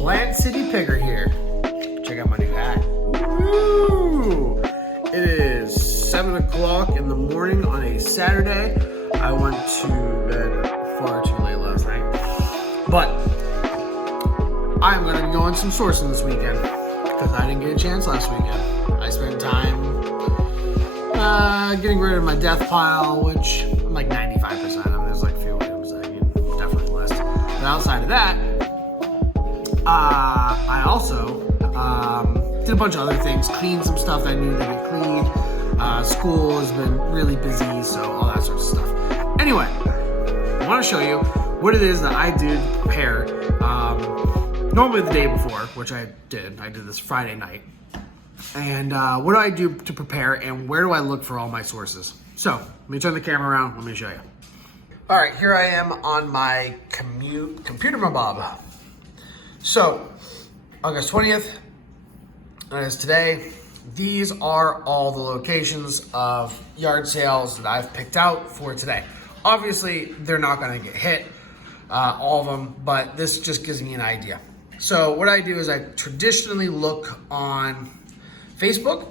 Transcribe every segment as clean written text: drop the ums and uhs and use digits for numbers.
Plant City Picker here. Check out my new hat. Woo! It is 7 o'clock in the morning on a Saturday. I went to bed far too late last night. But I'm going to be going some sourcing this weekend because I didn't get a chance last weekend. I spent time getting rid of my death pile, which I'm like 95%. There's like a few items that I can definitely list. But outside of that, I also did a bunch of other things, cleaned some stuff that needed to get cleaned. School has been really busy, so all that sort of stuff. Anyway, I want to show you what it is that I did prepare. Normally the day before, which I did this Friday night. And what do I do to prepare, and where do I look for all my sources? So, let me turn the camera around, let me show you. All right, here I am on my computer, my bob. So, August 20th, that is today. These are all the locations of yard sales that I've picked out for today. Obviously, they're not gonna get hit, all of them, but this just gives me an idea. So what I do is I traditionally look on Facebook.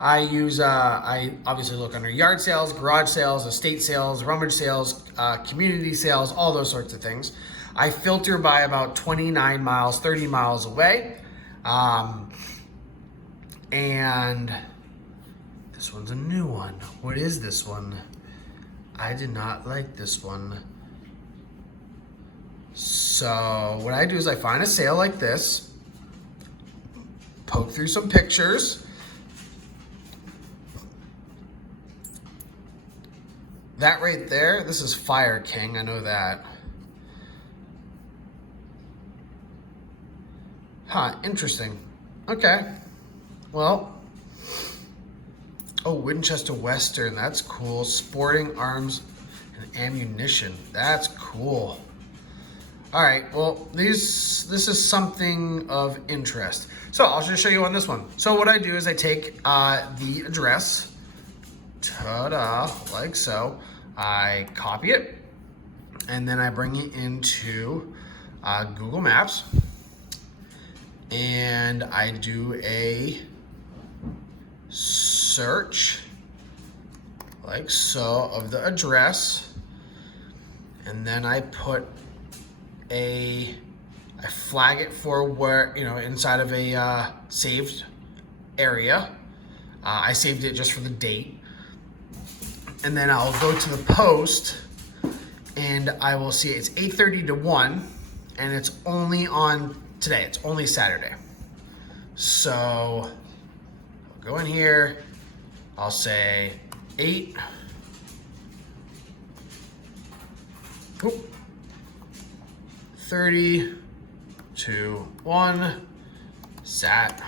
I obviously look under yard sales, garage sales, estate sales, rummage sales, community sales, all those sorts of things. I filter by about 29 miles, 30 miles away. And this one's a new one. What is this one? I did not like this one. So what I do is I find a sale like this, poke through some pictures. That right there, this is Fire King, I know that. Huh, interesting. Okay, well, oh, Winchester Western, that's cool. Sporting arms and ammunition, that's cool. All right, well, this is something of interest. So I'll just show you on this one. So what I do is I take the address, ta-da, like so. I copy it, and then I bring it into Google Maps, and I do a search, like so, of the address, and then I put I flag it for where, inside of a saved area. I saved it just for the date. And then I'll go to the post and I will see it's 8:30 to 1 and it's only on today. It's only Saturday. So I'll go in here. I'll say 8:30 to 1 sat.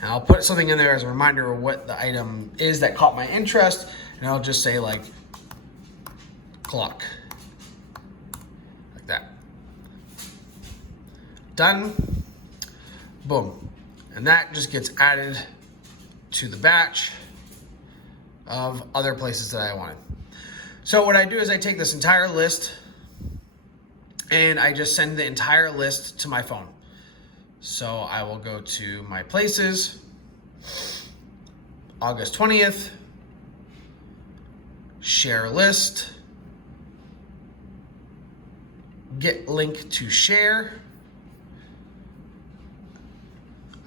And I'll put something in there as a reminder of what the item is that caught my interest. And I'll just say like clock, like that. Done, boom. And that just gets added to the batch of other places that I wanted. So what I do is I take this entire list and I just send the entire list to my phone. So I will go to my places, August 20th, share list, get link to share.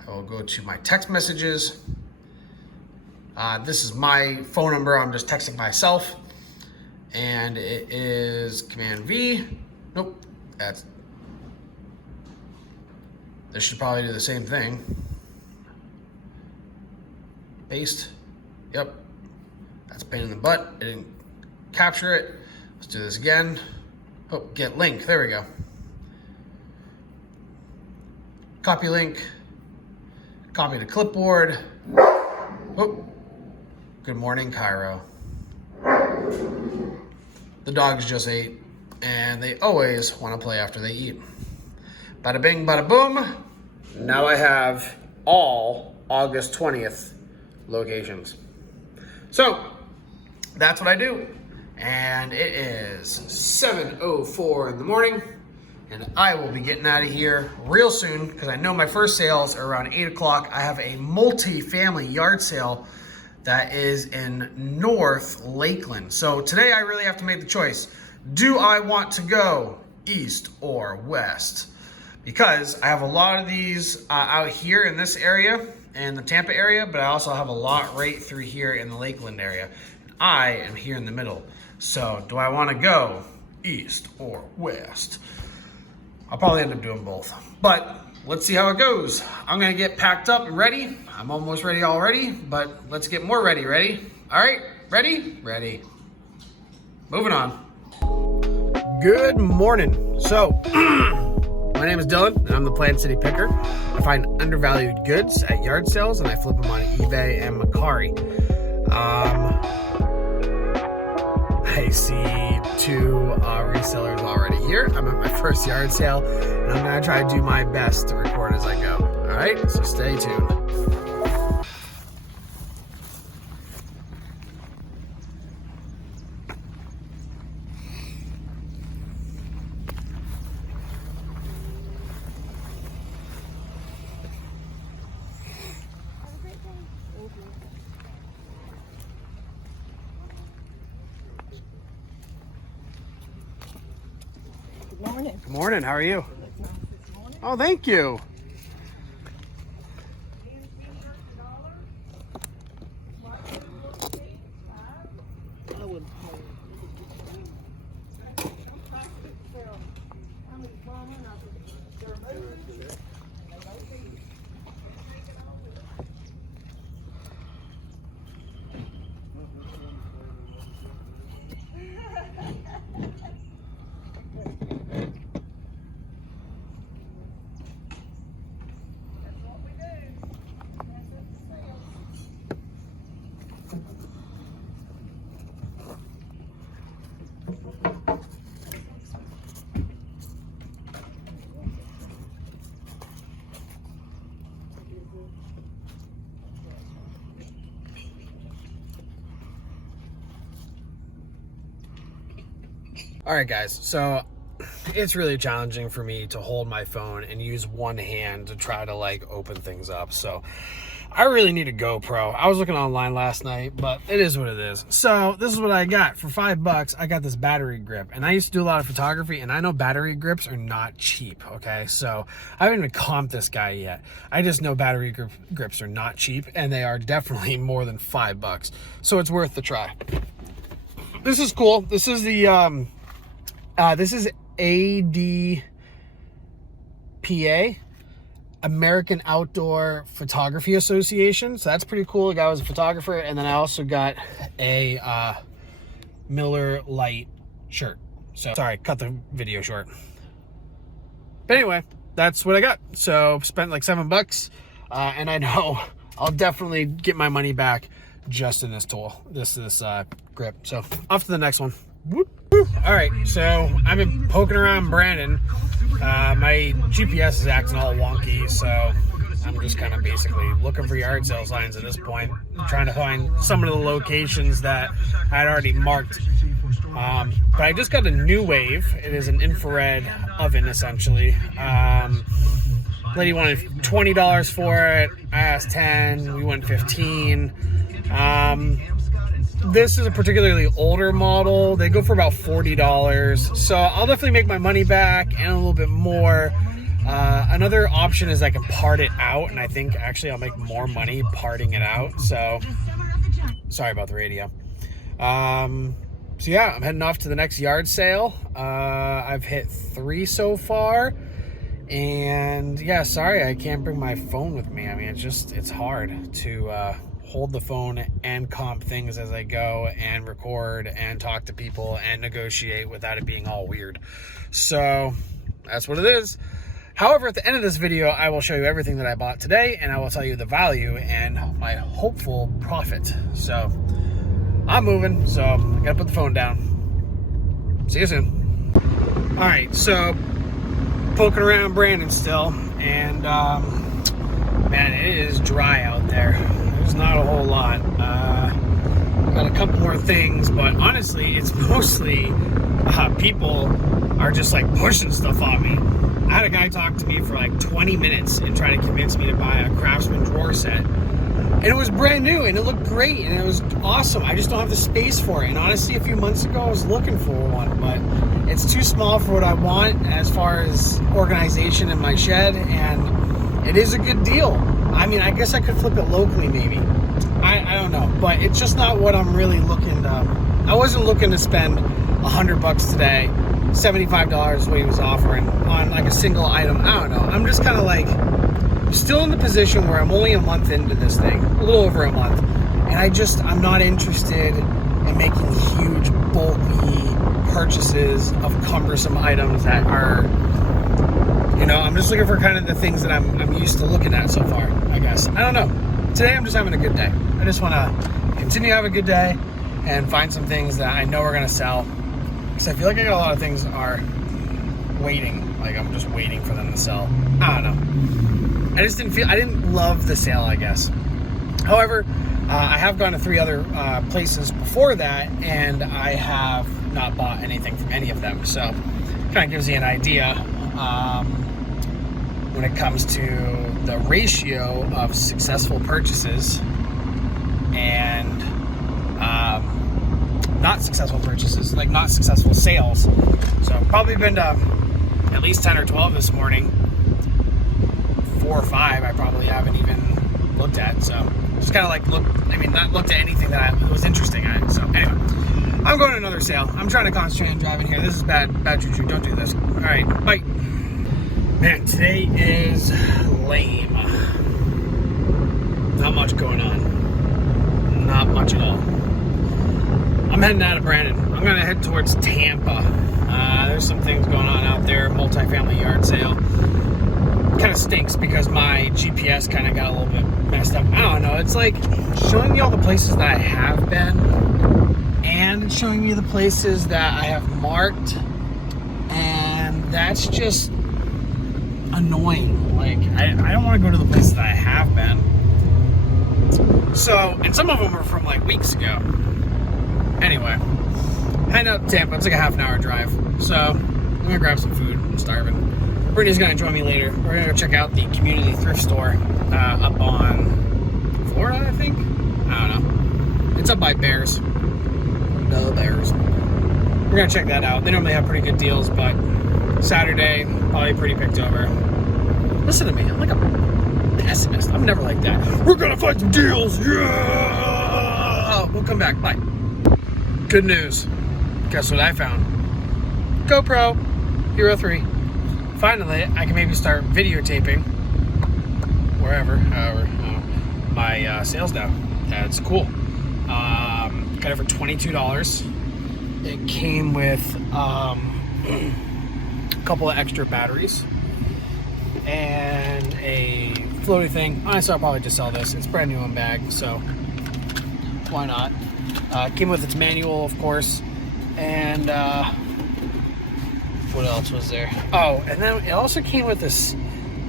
I will go to my text messages. This is my phone number. I'm just texting myself, and it is Command V. Nope, this should probably do the same thing. Paste. Yep. That's a pain in the butt. I didn't capture it. Let's do this again. Oh, get link. There we go. Copy link. Copy to clipboard. Oh. Good morning, Cairo. The dogs just ate, and they always want to play after they eat. Bada bing, bada boom. Now I have all August 20th locations. So that's what I do. And it is 7:04 in the morning. and I will be getting out of here real soon because I know my first sales are around 8 o'clock. I have a multi-family yard sale that is in North Lakeland. So today I really have to make the choice. Do I want to go east or west? Because I have a lot of these out here in this area, in the Tampa area, but I also have a lot right through here in the Lakeland area. I am here in the middle. So do I want to go east or west? I'll probably end up doing both, but let's see how it goes. I'm gonna get packed up and ready. I'm almost ready already, but let's get more ready. Ready? All right, ready? Ready. Moving on. Good morning. So, my name is Dylan, and I'm the Plant City Picker. I find undervalued goods at yard sales, and I flip them on eBay and Mercari. I see 2 resellers already here. I'm at my first yard sale, and I'm gonna try to do my best to record as I go. All right, so stay tuned. Morning. Good morning, how are you? Oh, thank you. All right, guys, so it's really challenging for me to hold my phone and use one hand to try to like open things up. So I really need a GoPro. I was looking online last night, but it is what it is. So this is what I got for $5. I got this battery grip, and I used to do a lot of photography, and I know battery grips are not cheap. Okay, so I haven't even comped this guy yet. I just know battery grips are not cheap, and they are definitely more than $5. So it's worth the try. This is cool. This is the this is ADPA, American Outdoor Photography Association. So that's pretty cool. The guy was a photographer. And then I also got a Miller Lite shirt. So sorry, cut the video short. But anyway, that's what I got. So spent like $7. And I know I'll definitely get my money back just in this tool, this grip. So off to the next one. Whoop. All right, so I've been poking around Brandon. My GPS is acting all wonky, so I'm just kind of basically looking for yard sale signs at this point, trying to find some of the locations that I had already marked. But I just got a new wave. It is an infrared oven, essentially. Lady wanted $20 for it. I asked $10. We went $15. This is a particularly older model. They go for about $40. So I'll definitely make my money back and a little bit more. Another option is I can part it out, and I think actually I'll make more money parting it out. So sorry about the radio. So yeah, I'm heading off to the next yard sale. I've hit 3 so far. And yeah, sorry I can't bring my phone with me. I mean, it's hard to hold the phone and comp things as I go and record and talk to people and negotiate without it being all weird. So that's what it is. However, at the end of this video, I will show you everything that I bought today, and I will tell you the value and my hopeful profit. So I'm moving, so I gotta put the phone down. See you soon. All right, so poking around Brandon still, and man, it is dry out there. There's not a whole lot. Got a couple more things, but honestly, it's mostly people are just like pushing stuff on me. I had a guy talk to me for like 20 minutes and try to convince me to buy a Craftsman drawer set. And it was brand new and it looked great and it was awesome. I just don't have the space for it. And honestly, a few months ago, I was looking for one, but it's too small for what I want as far as organization in my shed. And it is a good deal. I mean, I guess I could flip it locally maybe. I don't know, but it's just not what I'm really looking to. I wasn't looking to spend $100 today, $75 what he was offering on like a single item. I don't know. I'm just kind of like still in the position where I'm only a month into this thing, a little over a month, and I'm not interested in making huge bulky purchases of cumbersome items that are, you know, I'm just looking for kind of the things that I'm used to looking at so far, I guess. I don't know. Today I'm just having a good day. I just want to continue to have a good day and find some things that I know are going to sell. Because I feel like I got a lot of things are waiting. Like I'm just waiting for them to sell. I don't know. I didn't love the sale, I guess. However, I have gone to 3 other places before that, and I have not bought anything from any of them. So kind of gives you an idea when it comes to the ratio of successful purchases and not successful purchases, like not successful sales. So I've probably been to at least 10 or 12 this morning. 4 or 5 I probably haven't even looked at. So just kind of like not looked at anything that was interesting. So anyway, I'm going to another sale. I'm trying to concentrate on driving here. This is bad juju. Don't do this. All right, bye. Man, today is lame. Not much going on. Not much at all. I'm heading out of Brandon. I'm gonna head towards Tampa. There's some things going on out there. Multi-family yard sale. Kind of stinks because my GPS kind of got a little bit messed up. I don't know. It's like showing me all the places that I have been and showing me the places that I have marked, and that's just annoying. Like I don't want to go to the places that I have been. So, and some of them are from like weeks ago. Anyway, heading out to Tampa. It's like a half an hour drive. So I'm gonna grab some food. I'm starving. Brittany's gonna join me later. We're gonna go check out the community thrift store up on Florida, I think. I don't know. It's up by Bears. No Bears. We're gonna check that out. They normally have pretty good deals, but Saturday probably pretty picked over. Listen to me. I'm like a pessimist. I'm never like that. We're gonna find some deals. Yeah. We'll come back. Bye. Good news. Guess what I found? GoPro Hero 3. Finally, I can maybe start videotaping however, my sales now. That's cool. Got it for $22. It came with a couple of extra batteries and a floaty thing. Honestly, I'll probably just sell this. It's brand new in bag, so why not? Came with its manual, of course, and what else was there? Oh, and then it also came with this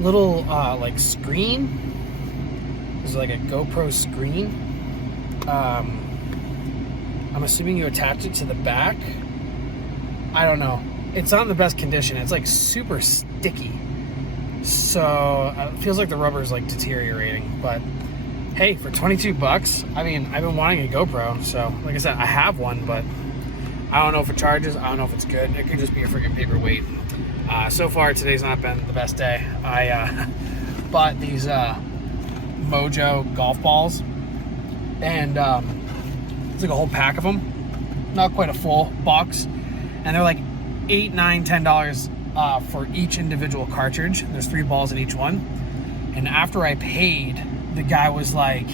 little like screen. It was like a GoPro screen. I'm assuming you attach it to the back. I don't know. It's not in the best condition. It's like super sticky. So it feels like the rubber is like deteriorating. But hey, for $22, I mean, I've been wanting a GoPro. So like I said, I have one, but I don't know if it charges. I don't know if it's good. It could just be a freaking paperweight. So far, today's not been the best day. I bought these Mojo golf balls, and it's like a whole pack of them. Not quite a full box, and they're like $8, $9, $10 for each individual cartridge. There's 3 balls in each one. And after I paid, the guy was like,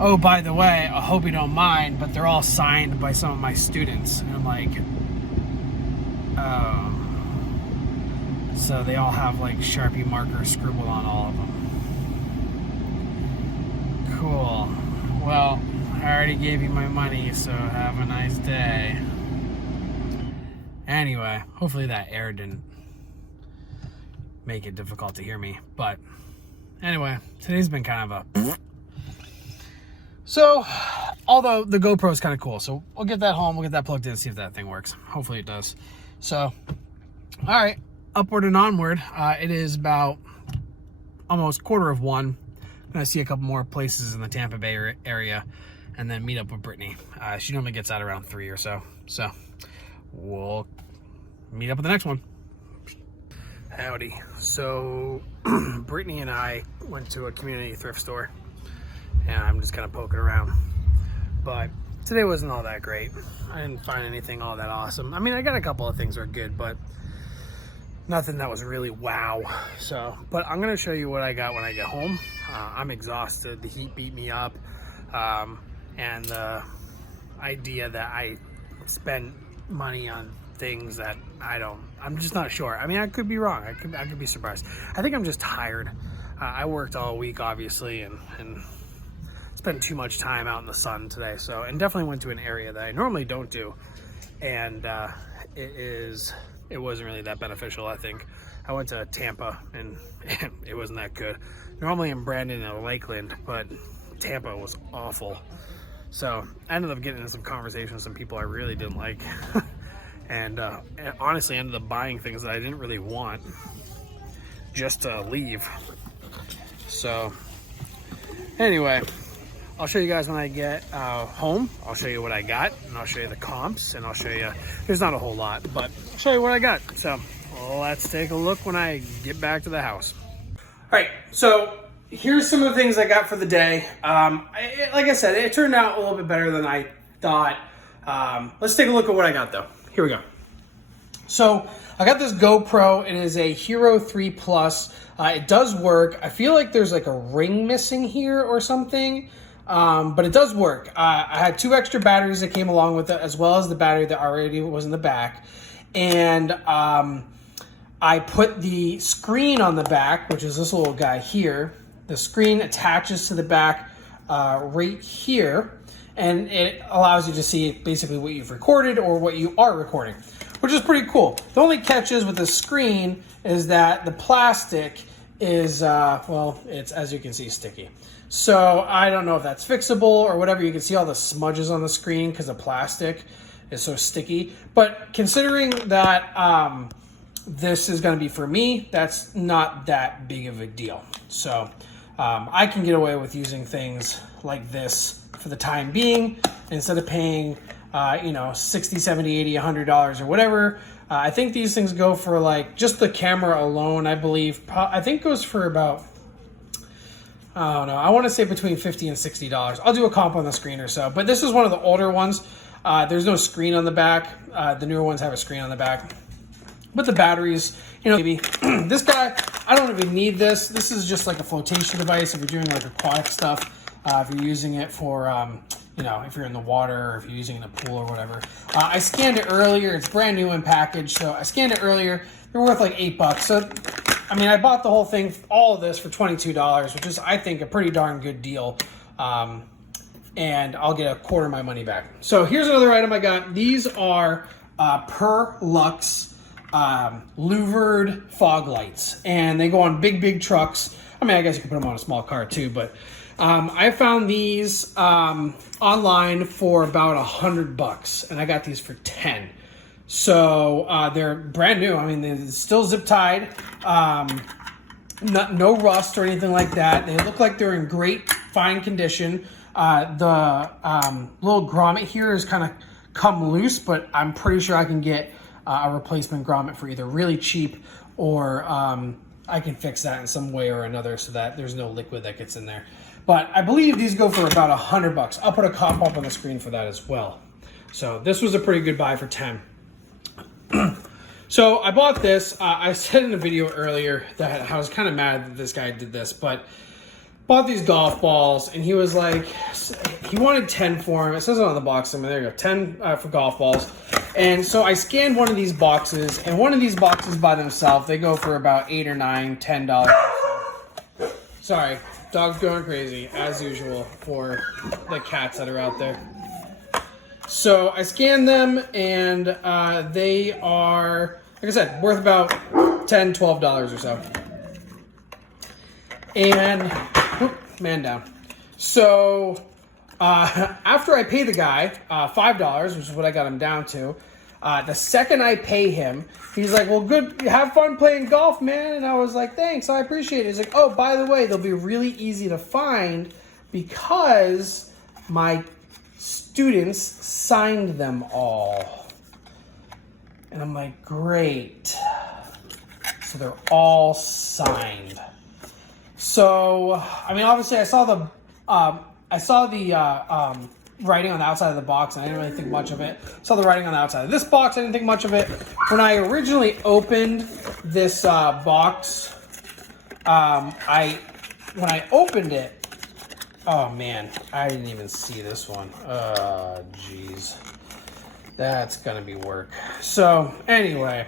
"Oh, by the way, I hope you don't mind, but they're all signed by some of my students." And I'm like, "Oh." So they all have like Sharpie marker scribbled on all of them. Cool. Well, I already gave you my money, so have a nice day. Anyway, hopefully that air didn't make it difficult to hear me. But anyway, today's been kind of a... So, although the GoPro is kind of cool, so we'll get that home, we'll get that plugged in, see if that thing works. Hopefully it does. So, All right, upward and onward. It is about almost 1:15. I'm gonna see a couple more places in the Tampa Bay area and then meet up with Brittany. She normally gets out around 3 or so. So we'll meet up with the next one. Howdy. So Brittany and I went to a community thrift store and I'm just kind of poking around. But today wasn't all that great. I didn't find anything all that awesome. I mean, I got a couple of things that were good, but nothing that was really wow. So, but I'm gonna show you what I got when I get home. I'm exhausted. The heat beat me up, and the idea that I spent money on things that I'm just not sure. I mean, I could be wrong. I could be surprised. I think I'm just tired. I worked all week, obviously, and spent too much time out in the sun today. So, and definitely went to an area that I normally don't do, and it wasn't really that beneficial. I think I went to Tampa and it wasn't that good. Normally I'm Brandon and Lakeland, but Tampa was awful. So I ended up getting into some conversations with some people I really didn't like. and honestly ended up buying things that I didn't really want just to leave. So anyway, I'll show you guys when I get home. I'll show you what I got, and I'll show you the comps, and I'll show you, there's not a whole lot, but I'll show you what I got. So let's take a look when I get back to the house. All right, so here's some of the things I got for the day. Like I said, it turned out a little bit better than I thought. Let's take a look at what I got though. Here we go. So I got this GoPro. It is a Hero 3 Plus. It does work. I feel like there's like a ring missing here or something. But it does work. I had 2 extra batteries that came along with it, as well as the battery that already was in the back. And I put the screen on the back, which is this little guy here. The screen attaches to the back right here, and it allows you to see basically what you've recorded or what you are recording, which is pretty cool. The only catch is with the screen is that the plastic is, well, it's, as you can see, sticky. So I don't know if that's fixable or whatever. You can see all the smudges on the screen because the plastic is so sticky. But considering that this is going to be for me, that's not that big of a deal. So I can get away with using things like this for the time being instead of paying, $60, $70, $80, $100 or whatever. I think these things go for like just the camera alone, I believe. I think goes for about, I don't know, I want to say between $50 and $60. I'll do a comp on the screen or so. But this is one of the older ones. There's no screen on the back. The newer ones have a screen on the back. But the batteries, maybe. This guy, I don't even need this. This is just like a flotation device if you're doing like aquatic stuff. If you're using it for, if you're in the water or if you're using it in a pool or whatever. I scanned it earlier. It's brand new in package. So I scanned it earlier. They're worth like $8. So I mean, I bought the whole thing, all of this for $22, which is, I think, a pretty darn good deal. And I'll get a quarter of my money back. So here's another item I got. These are Per Lux louvered fog lights. And they go on big trucks. I mean, I guess you could put them on a small car too, but I found these online for about $100, and I got these for 10. So they're brand new. I mean, they're still zip tied, no rust or anything like that. They look like they're in great, fine condition. The little grommet here is kind of come loose, but I'm pretty sure I can get a replacement grommet for either really cheap or I can fix that in some way or another so that there's no liquid that gets in there. But I believe these go for about $100. I'll put a comp up on the screen for that as well. So this was a pretty good buy for 10. So I bought this. I said in the video earlier that I was kind of mad that this guy did this, but bought these golf balls, and he was like, he wanted 10 for him. It says it on the box. I mean, there you go, 10 for golf balls. And so I scanned one of these boxes, and one of these boxes by themselves, they go for about $8 or $9, $10. Sorry, dog's going crazy as usual for the cats that are out there. So I scanned them, and they are, like I said, worth about $10, $12 or so. And, man down. So after I pay the guy $5, which is what I got him down to, The second I pay him, he's like, well, good, have fun playing golf, man. And I was like, thanks, I appreciate it. He's like, oh, by the way, they'll be really easy to find because my students signed them all. And I'm like, great. So they're all signed. So, I mean, obviously I saw the writing on the outside of the box, and I didn't really think much of it. Saw the writing on the outside of this box, I didn't think much of it. When I originally opened this box, when I opened it, oh man, I didn't even see this one. Jeez. That's gonna be work. So, anyway,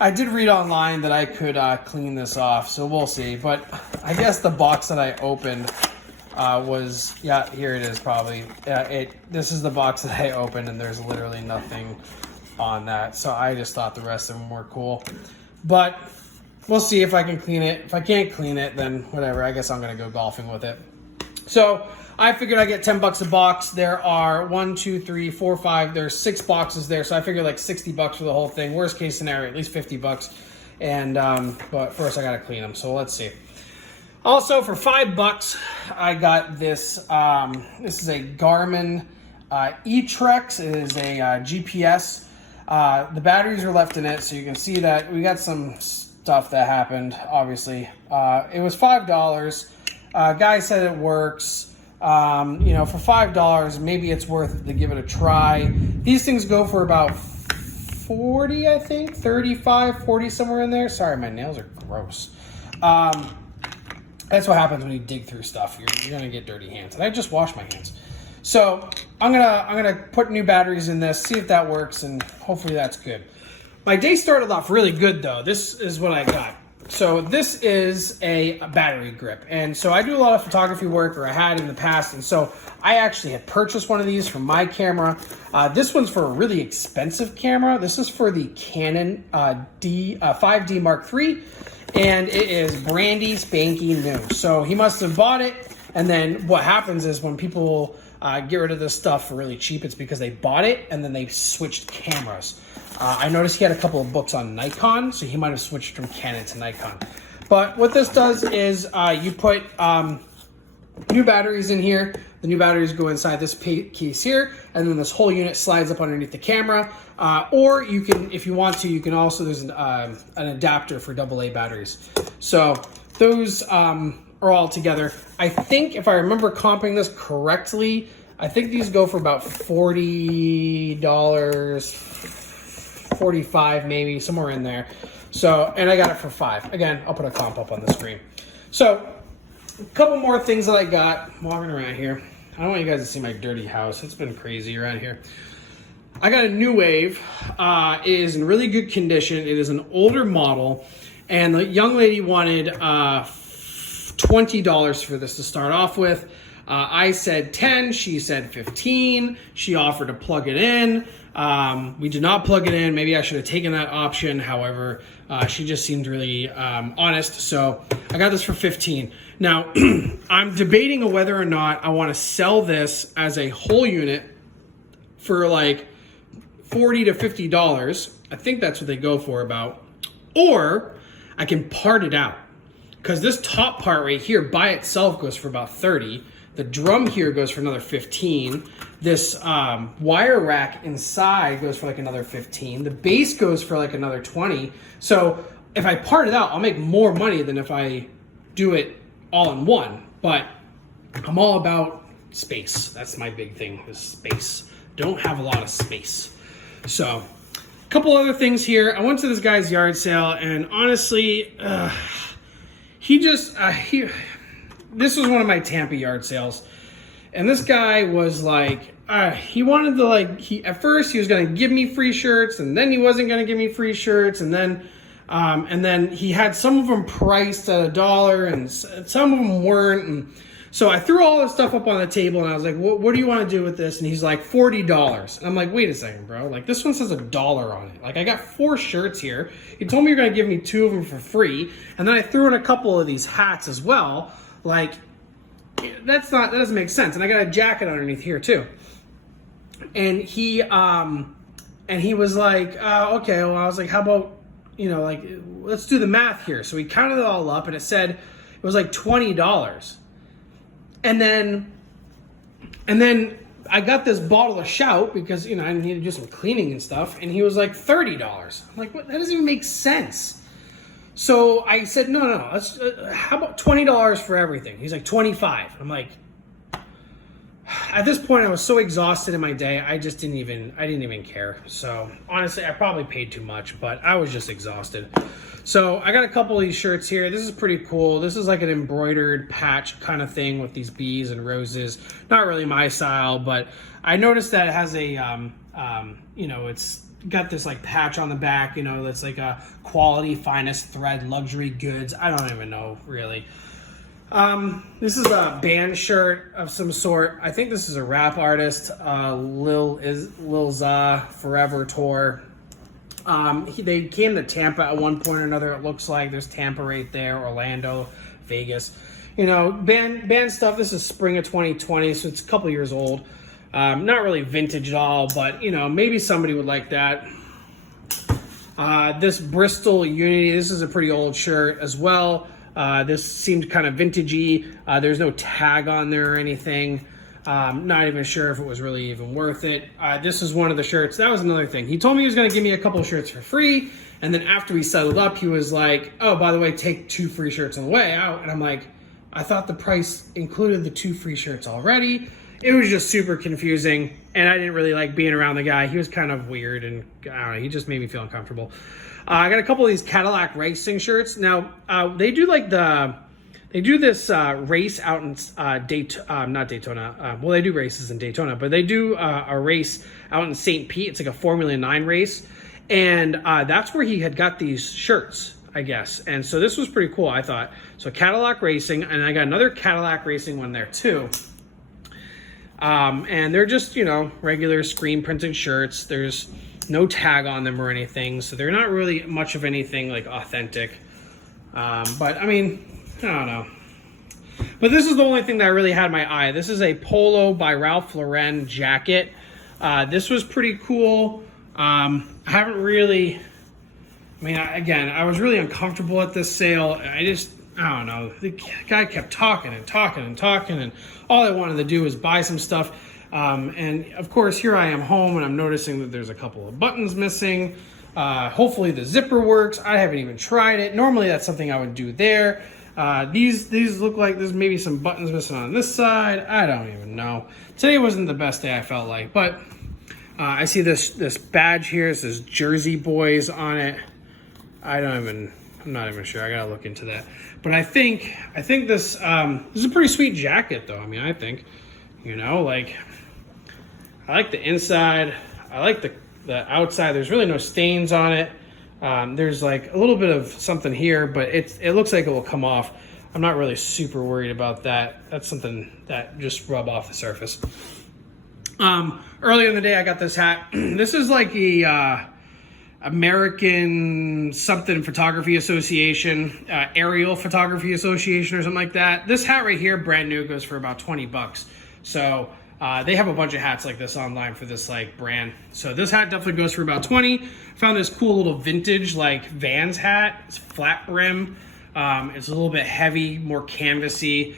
I did read online that I could clean this off, so we'll see. But I guess the box that I opened was, yeah, here it is probably. This is the box that I opened, and there's literally nothing on that. So I just thought the rest of them were cool. But we'll see if I can clean it. If I can't clean it, then whatever. I guess I'm going to go golfing with it. So I figured I get $10 a box. There are 1, 2, 3, 4, 5. There's 6 boxes there. So I figured like $60 for the whole thing. Worst case scenario, at least $50. And, but first I got to clean them. So let's see. Also, for $5, I got this. This is a Garmin eTrex. It is a GPS. The batteries are left in it, so you can see that we got some stuff that happened. Obviously, it was $5. Guy said it works. You know, for $5, maybe it's worth it to give it a try. These things go for about 40, I think, 35, 40, somewhere in there. Sorry, my nails are gross. That's what happens when you dig through stuff. You're gonna get dirty hands, and I just washed my hands. So I'm gonna put new batteries in this, see if that works, and hopefully that's good. My day started off really good though. This is what I got. So this is a battery grip, and so I do a lot of photography work, or I had in the past, and so I actually had purchased one of these for my camera. This one's for a really expensive camera. This is for the Canon 5D Mark III. And it is brandy spanky new. So he must have bought it. And then what happens is when people get rid of this stuff for really cheap, it's because they bought it and then they switched cameras. I noticed he had a couple of books on Nikon, so he might have switched from Canon to Nikon. But what this does is you put new batteries in here. The new batteries go inside this case here, and then this whole unit slides up underneath the camera. Or you can, if you want to, you can also, there's an adapter for AA batteries. So those are all together. I think if I remember comping this correctly, I think these go for about $40, $45 maybe, somewhere in there. So, and I got it for $5. Again, I'll put a comp up on the screen. So, a couple more things that I got walking around here. I don't want you guys to see my dirty house. It's been crazy around here. I got a New Wave. It is in really good condition. It is an older model, and the young lady wanted $20 for this to start off with. I said 10, she said 15. She offered to plug it in. We did not plug it in. Maybe I should have taken that option. However, she just seemed really honest. So I got this for 15. Now, I'm debating whether or not I want to sell this as a whole unit for like $40 to $50. I think that's what they go for about. Or I can part it out. Because this top part right here by itself goes for about 30. The drum here goes for another 15. This wire rack inside goes for like another 15. The base goes for like another 20. So if I part it out, I'll make more money than if I do it all in one. But I'm all about space. That's my big thing, is space. Don't have a lot of space. So a couple other things here. I went to this guy's yard sale, and honestly, this was one of my Tampa yard sales, and this guy was like, he wanted to at first he was going to give me free shirts, and then he wasn't going to give me free shirts, and then he had some of them priced at $1, and some of them weren't, and so I threw all this stuff up on the table, and I was like, what do you want to do with this? And he's like, $40. And I'm like, wait a second, bro. Like, this one says $1 on it. Like, I got 4 shirts here. You told me you're going to give me 2 of them for free, and then I threw in a couple of these hats as well. Like, that doesn't make sense. And I got a jacket underneath here too. And he And he was like, okay, well, I was like, how about, you know, like, let's do the math here. So we counted it all up and it said it was like $20. And then I got this bottle of Shout because, you know, I needed to do some cleaning and stuff. And he was like $30. I'm like, what? That doesn't even make sense. So I said, no, let's, how about $20 for everything? He's like, 25. I'm like, at this point, I was so exhausted in my day, I didn't even care. So honestly, I probably paid too much, but I was just exhausted. So I got a couple of these shirts here. This is pretty cool. This is like an embroidered patch kind of thing with these bees and roses. Not really my style, but I noticed that it has a, you know, it's got this like patch on the back, you know, that's like a quality, finest thread, luxury goods. I don't even know really. This is a band shirt of some sort. I think this is a rap artist, Lil Za Forever Tour. They came to Tampa at one point or another. It looks like there's Tampa right there, Orlando, Vegas. You know, band stuff. This is spring of 2020, so it's a couple years old. Not really vintage at all, but you know, maybe somebody would like that. This Bristol Unity. This is a pretty old shirt as well. This seemed kind of vintagey. There's no tag on there or anything. Not even sure if it was really even worth it. This is one of the shirts. That was another thing. He told me he was going to give me a couple of shirts for free. And then after we settled up, he was like, oh, by the way, take 2 free shirts on the way out. And I'm like, I thought the price included the 2 free shirts already. It was just super confusing. And I didn't really like being around the guy. He was kind of weird and I don't know, he just made me feel uncomfortable. I got a couple of these Cadillac racing shirts. Now, they do like they do this race out in not Daytona. Well, they do races in Daytona, but they do a race out in St. Pete. It's like a Formula 9 race. And that's where he had got these shirts, I guess. And so this was pretty cool, I thought. So Cadillac Racing, and I got another Cadillac Racing one there too. And they're just, you know, regular screen printed shirts. There's no tag on them or anything, so they're not really much of anything like authentic. But I mean, I don't know. But this is the only thing that really had my eye. This is a Polo by Ralph Lauren jacket. This was pretty cool. I haven't really, I mean, I was really uncomfortable at this sale. I don't know. The guy kept talking and all I wanted to do was buy some stuff. And of course, here I am home and I'm noticing that there's a couple of buttons missing. Hopefully the zipper works. I haven't even tried it. Normally that's something I would do there. These look like there's maybe some buttons missing on this side. I don't even know. Today wasn't the best day I felt like, but I see this badge here. It says Jersey Boys on it. I'm not even sure. I gotta look into that. But I think this is a pretty sweet jacket though. I mean, I think, you know, like, I like the inside. I like the outside. There's really no stains on it. There's like a little bit of something here, but it looks like it will come off. I'm not really super worried about that. That's something that just rub off the surface. Earlier in the day, I got this hat. This is like a American something photography association, aerial photography association or something like that. This hat right here, brand new, goes for about $20. So they have a bunch of hats like this online for this like brand. So this hat definitely goes for about 20. Found this cool little vintage like Vans hat. It's flat brim. It's a little bit heavy, more canvasy.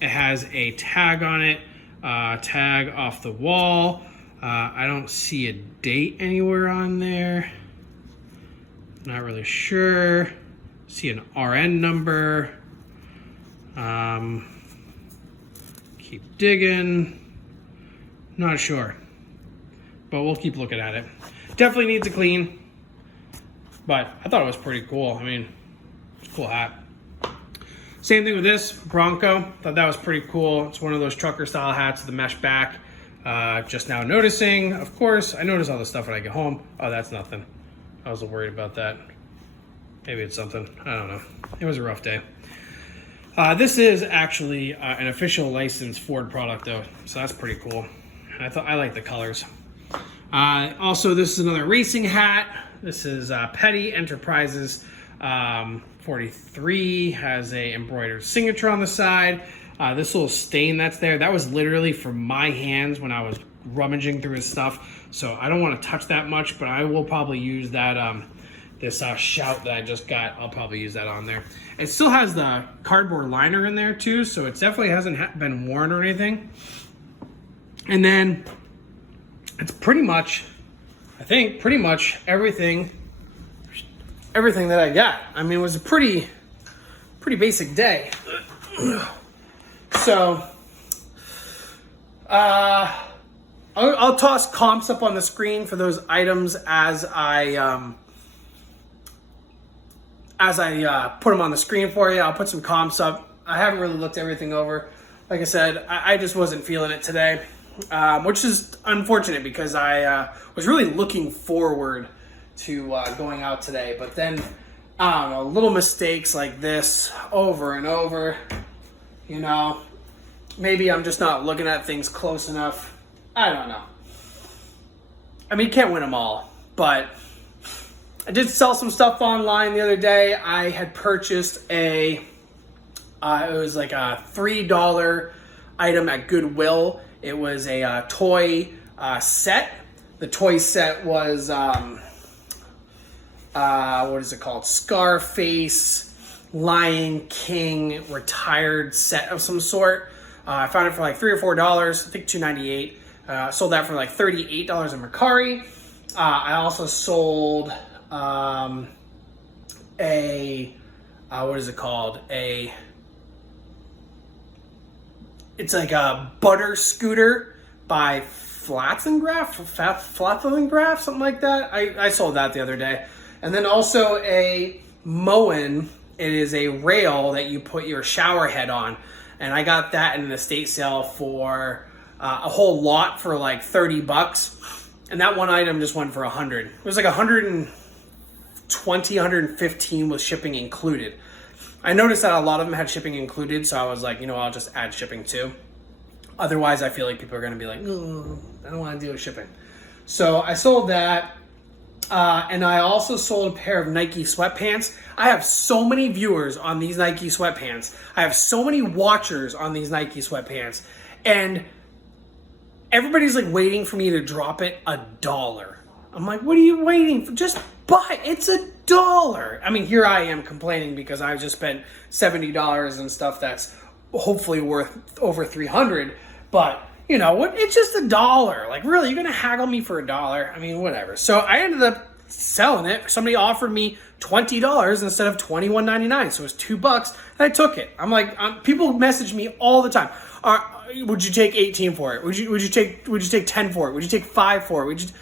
It has a tag on it, tag off the wall. I don't see a date anywhere on there. Not really sure. See an RN number. Keep digging. Not sure. But we'll keep looking at it. Definitely needs a clean. But I thought it was pretty cool. I mean, it's a cool hat. Same thing with this Bronco. Thought that was pretty cool. It's one of those trucker style hats with the mesh back. Just now noticing, of course, I notice all this stuff when I get home. Oh, that's nothing. I was worried about that. Maybe it's something. I don't know. It was a rough day. This is actually an official licensed Ford product, though, so that's pretty cool. I like the colors. Also, this is another racing hat. This is Petty Enterprises 43. Has a embroidered signature on the side. This little stain that's there, that was literally from my hands when I was rummaging through his stuff, so I don't want to touch that much, but I will probably use that this shout that I just got. I'll probably use that on there. It still has the cardboard liner in there too, so it definitely hasn't been worn or anything. And then it's pretty much, I think, pretty much everything that I got. I mean, it was a pretty basic day. So, I'll toss comps up on the screen for those items as I put them on the screen for you. I'll put some comps up. I haven't really looked everything over. Like I said, I just wasn't feeling it today, which is unfortunate because I was really looking forward to going out today. But then, I don't know, little mistakes like this over and over, you know, maybe I'm just not looking at things close enough. I don't know. I mean, you can't win them all, but I did sell some stuff online the other day. I had purchased it was like a $3 item at Goodwill. It was a toy set. The toy set was, what is it called? Scarface, Lion King, retired set of some sort. I found it for like $3 or $4, I think $2.98. Sold that for like $38 in Mercari. I also sold what is it called? It's like a butter scooter by Flathengraph, something like that. I sold that the other day. And then also a Moen. It is a rail that you put your shower head on. And I got that in an estate sale for a whole lot for like $30. And that one item just went for $100. It was like $120, $115 with shipping included. I noticed that a lot of them had shipping included, so I was like, you know, I'll just add shipping too. Otherwise, I feel like people are going to be like, no, I don't want to deal with shipping. So I sold that. And I also sold a pair of Nike sweatpants. I have so many viewers on these Nike sweatpants. I have so many watchers on these Nike sweatpants. And everybody's like waiting for me to drop it $1. I'm like, what are you waiting for? Just buy. It's $1. I mean, here I am complaining because I just spent $70 and stuff that's hopefully worth over $300. But you know what? It's just $1. Like, really, you're gonna haggle me for $1? I mean, whatever. So I ended up selling it. Somebody offered me $20 instead of $21.99, so it was $2, and I took it. I'm like, people message me all the time. Would you take 18 for it? Would you take 10 for it? Would you take 5 for it?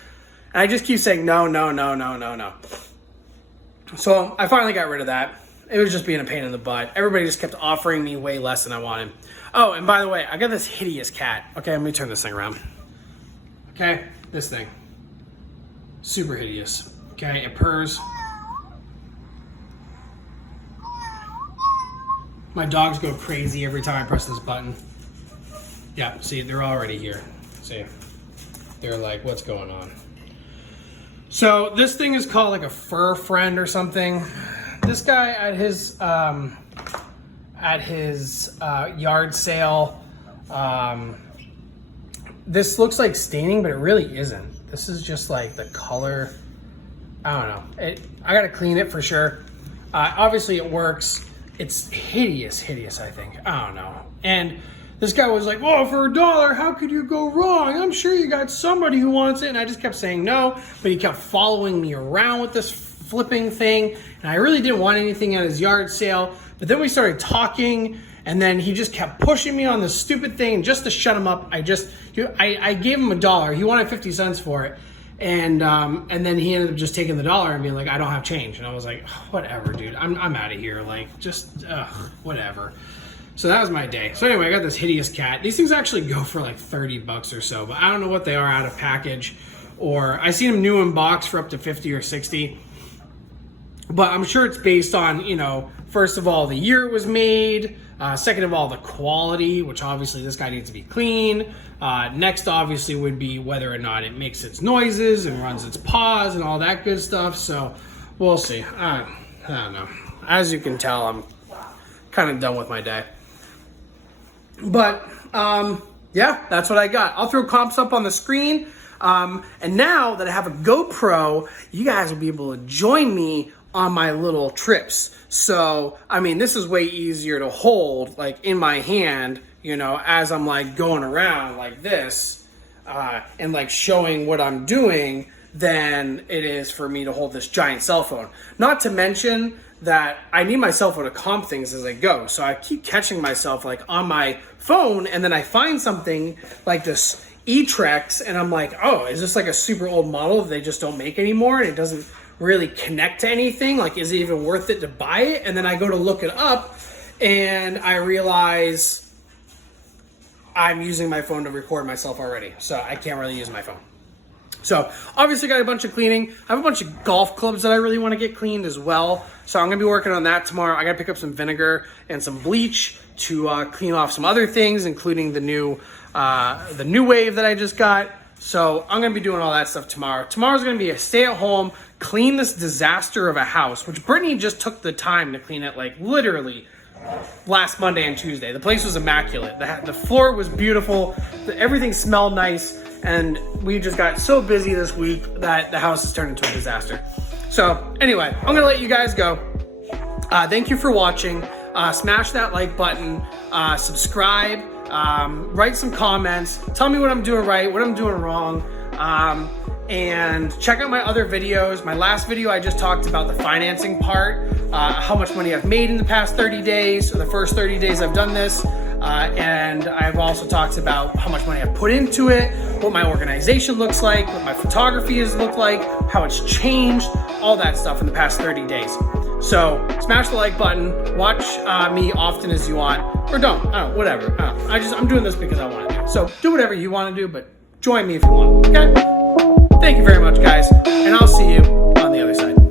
And I just keep saying no. So I finally got rid of that. It was just being a pain in the butt. Everybody just kept offering me way less than I wanted. Oh, and by the way, I got this hideous cat. Okay, let me turn this thing around. Okay, this thing. Super hideous. Okay, it purrs. My dogs go crazy every time I press this button. Yeah, see, they're already here. See, they're like, what's going on? So this thing is called like a fur friend or something. This guy at his yard sale, this looks like staining, but it really isn't. This is just like the color. I don't know. I gotta clean it for sure. Obviously it works. It's hideous, I think. I don't know. And this guy was like, oh, for $1, how could you go wrong? I'm sure you got somebody who wants it. And I just kept saying no, but he kept following me around with this flipping thing. And I really didn't want anything at his yard sale. But then we started talking, and then he just kept pushing me on this stupid thing just to shut him up. I gave him $1. He wanted 50 cents for it. And then he ended up just taking the $1 and being like, I don't have change. And I was like, whatever, dude. I'm out of here. Like, just, whatever. So that was my day. So anyway, I got this hideous cat. These things actually go for like $30 or so, but I don't know what they are out of package. Or I seen them new in box for up to 50 or 60. But I'm sure it's based on, you know, first of all, the year it was made. Second of all, the quality, which obviously this guy needs to be clean. Next, obviously, would be whether or not it makes its noises and runs its paws and all that good stuff. So we'll see. I don't know. As you can tell, I'm kind of done with my day. But yeah, that's what I got. I'll throw comps up on the screen. And now that I have a GoPro, you guys will be able to join me on my little trips. So, I mean, this is way easier to hold like in my hand, you know, as I'm like going around like this, and like showing what I'm doing than it is for me to hold this giant cell phone. Not to mention that I need my cell phone to comp things as I go. So I keep catching myself like on my phone, and then I find something like this E-Trex, and I'm like, oh, is this like a super old model that they just don't make anymore and it doesn't really connect to anything? Like, is it even worth it to buy it? And then I go to look it up and I realize I'm using my phone to record myself already, so I can't really use my phone. So obviously got a bunch of cleaning. I have a bunch of golf clubs that I really want to get cleaned as well. So I'm gonna be working on that tomorrow. I gotta pick up some vinegar and some bleach to clean off some other things, including the new wave that I just got. So I'm gonna be doing all that stuff tomorrow. Tomorrow's gonna be a stay at home, clean this disaster of a house, which Brittany just took the time to clean it like literally last Monday and Tuesday. The place was immaculate. The floor was beautiful. Everything smelled nice. And we just got so busy this week that the house has turned into a disaster. So anyway, I'm gonna let you guys go. Thank you for watching. Smash that like button, subscribe, write some comments, tell me what I'm doing right, what I'm doing wrong, and check out my other videos. My last video, I just talked about the financing part, how much money I've made in the past 30 days, or the first 30 days I've done this. And I've also talked about how much money I've put into it, what my organization looks like, what my photography has looked like, how it's changed, all that stuff in the past 30 days. So smash the like button, watch me often as you want, or don't, I don't know, whatever. I don't know. I'm doing this because I want to. So do whatever you want to do, but join me if you want, okay? Thank you very much, guys, and I'll see you on the other side.